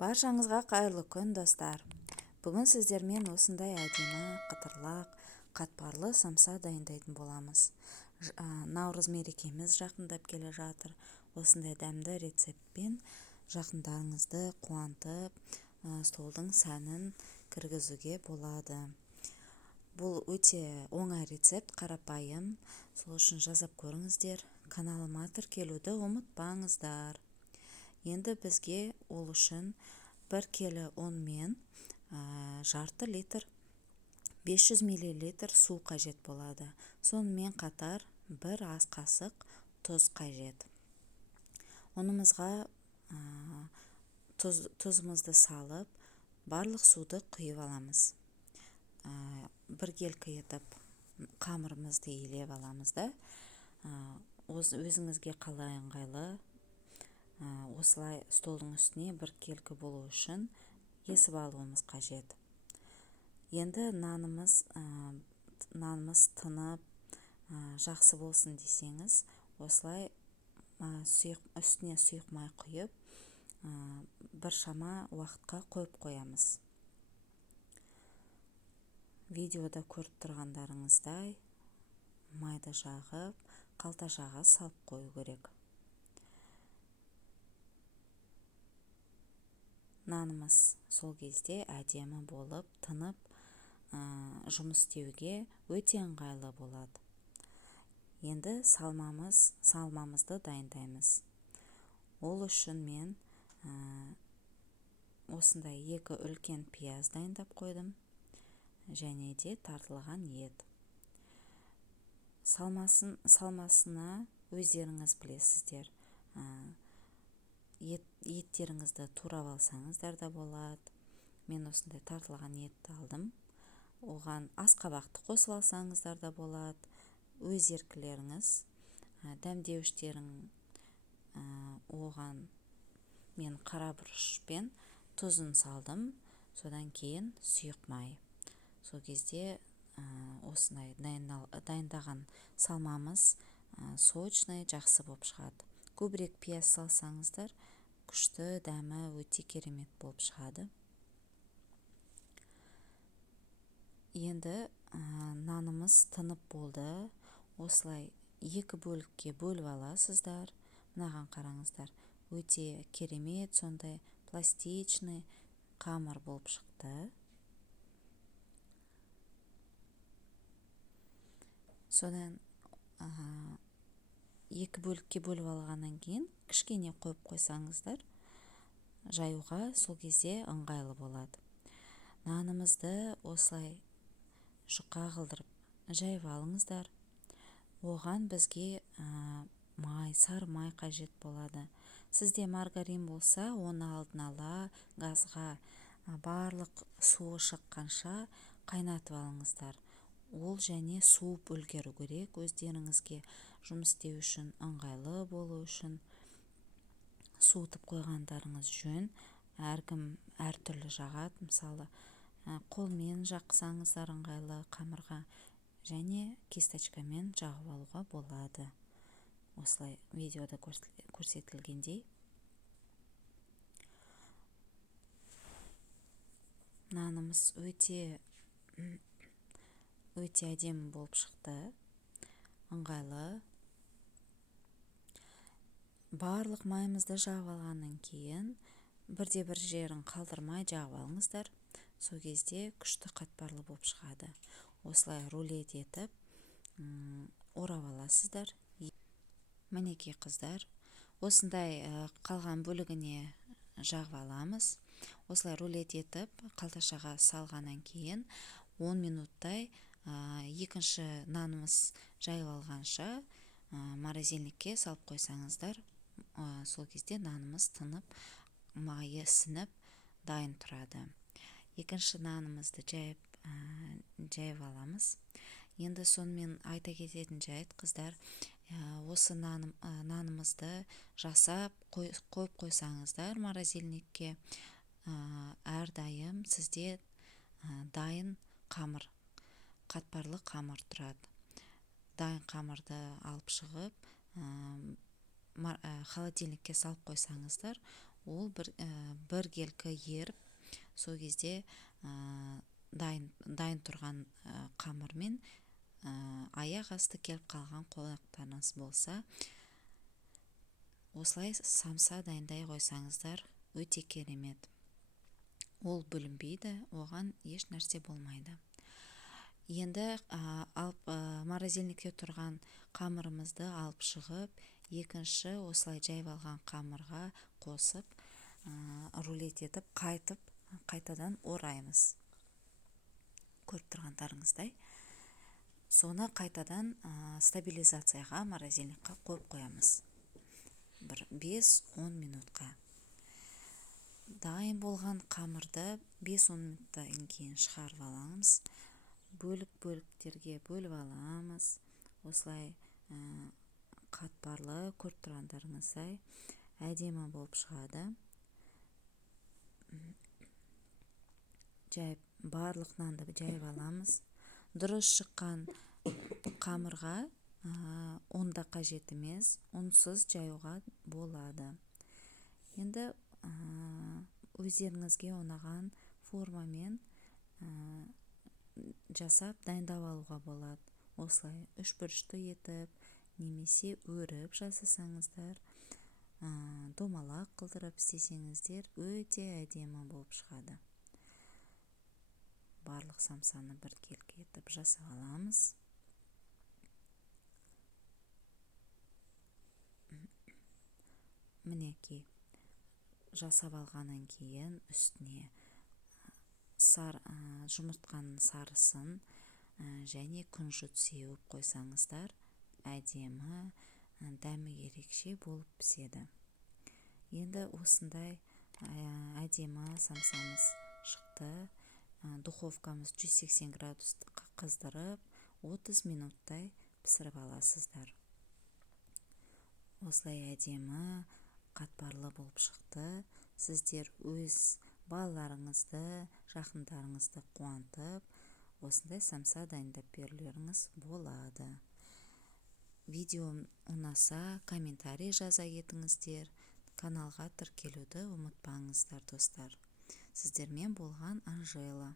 Баршаңызға қайырлы күн, достар. Бүгін сіздермен осындай әдемі, қытырлақ, қатпарлы самса дайындайтын боламыз. Наурыз мерекеміз жақындап келе жатыр. Осындай дәмді рецептпен жақындарыңызды қуантып, столдың сәнін кіргізуге болады. Бұл өте оңай рецепт, қарапайым. Сол үшін жазып көріңіздер. Каналыма тіркелуді ұмытпаңыздар. Енді бізге ол үшін 1 келі ұн мен жарты литр 500 мл су қажет болады. Сонымен қатар 1 ас қасық тұз қажет. Ұнымызға тұзымызды салып, барлық суды құйып аламыз. Біркелкі етіп қамырымызды илеп аламыз да. Өзіңізге қалай ыңғайлы. Осылай столдың үстіне біркелкі болу үшін есіп алуымыз қажет. Енді нанымыз тынып, жақсы болсын десеңіз, осылай үстіне сұйық май құйып, біршама уақытқа қойып қоямыз. Видеода көріп тұрғандарыңыздай майды жағып, қалташаға салып қою керек. Нанымыз сол кезде әдемі болып, тынып, жұмыс істеуге өте ыңғайлы болады. Енді салмамызды дайындаймыз. Ол үшін мен осындай 2 үлкен пияз дайындап қойдым, және де тартылған ет. Салмасына өздеріңіз білесіздер. Еттеріңізді турап алсаңыздар да болады. Мен осындай тартылған етті алдым. Оған асқабақты қосып алсаңыздар да болады. Өз еркілеріңіз. Дәмдеуіштерің оған мен қарабұрыш пен тұзын салдым. Содан кейін сұйық май. Сол кезде осындай дайындаған салмамыз сочный, жақсы болып шығады. Көбірек пияз салсаңыздар, күшті, дәмі өте керемет болып шығады. Енді нанымыз тынып болды. Осылай 2 бөлікке бөліп аласыздар. Мынаған қараңыздар. Өте керемет, сондай пластичный қамыр болып шықты. Содан 2 бөлікке бөліп алғаннан кейін кішкене қойып қойсаңыздар, жаюға сол кезде ыңғайлы болады. Нанымызды осылай жұқа қылдырып жайып алыңыздар. Оған бізге сары май қажет болады. Сізде маргарин болса, оны алдын ала газға барлық суы шыққанша қайнатып алыңыздар. Ол және суып үлгеру керек, өздеріңізге жұмыс істеу үшін, ыңғайлы болу үшін суытып қойғандарыңыз жөн. Әркім әртүрлі жағады. Мысалы, қолмен жақсаңыздар ыңғайлы қамырға, және кисточкамен жағып алуға болады. Осылай видеода көрсетілгендей. Нанымыз өте әдемі болып шықты. Ыңғайлы. Барлық майымызды жағып алғаннан кейін бірде-бір жерін қалдырмай жағып алыңыздар. Сол кезде күшті қатпарлы болып шығады. Осылай рулет етіп орап аласыздар. Мінекей қыздар, осындай қалған бөлігіне жағып аламыз. Осылай рулет етіп қалташаға салғаннан кейін 10 минуттай екінші нанымыз жайып алғанша морозильникке салып қойсаңыздар, сол кезде нанымыз тынып, майы сініп, дайын тұрады. Екінші нанымызды жайып аламыз. Енді сонымен айта кететін жайт, қыздар, осы нанымызды жасап қойып қойсаңыздар морозильникке, әрдайым сізде дайын қамыр, қатпарлы қамыр тұрады. Дайын қамырды алып шығып, холодильникке салып қойсаңыздар, ол бір келкі еріп, сол кезде дайын тұрған қамырмен аяқ асты келіп қалған қонақтарыңыз болса, осылай самса дайындай қойсаңыздар өте керемет. Ол бүлінбейді, оған еш нәрсе болмайды. Енді морозильникте тұрған қамырымызды алып шығып, екінші осылай жайып алған қамырға қосып, рулет етіп, қайтадан ораймыз. Көріп тұрғандарыңыздай. Соны қайтадан стабилизацияға, морозильникқа қойып қоямыз. Бір 5-10 минутқа. Дайын болған қамырды 5-10 минуттан кейін шығарып аламыз. Бөліктерге бөліп аламыз. Осылай қатпарлы, көріп тұрғандарыңыздай әдемі болып шығады. Барлық нанды жайып аламыз. Дұрыс шыққан қамырға ұн да қажет емес, ұнсыз жаюға болады. Енді өздеріңізге ұнаған формамен жасап дайындап алуға болады. Осылай үшбұрышты етіп, немесе өріп жасасаңыздар, домалақ қылдырып істесеңіздер, өте әдемі болып шығады. Барлық самсаны бір келкі етіп жасап аламыз. Мінекей, жасап алғаннан кейін үстіне жұмыртқаның сарысын және күнжіт сеуіп қойсаңыздар, әдемі, дәмі ерекше болып піседі. Енді осындай әдемі самсамыз шықты. Духовкамыз 180 градусқа қыздырып, 30 минуттай пісіріп аласыздар. Осылай әдемі, қатпарлы болып шықты. Сіздер өз балаларыңызды, жақындарыңызды қуантып, осындай самса дайындап берулеріңіз болады. Видеом ұнаса, комментарий жаза кетіңіздер. Каналға тіркелуді ұмытпаңыздар, достар. Сіздермен болған Анжела.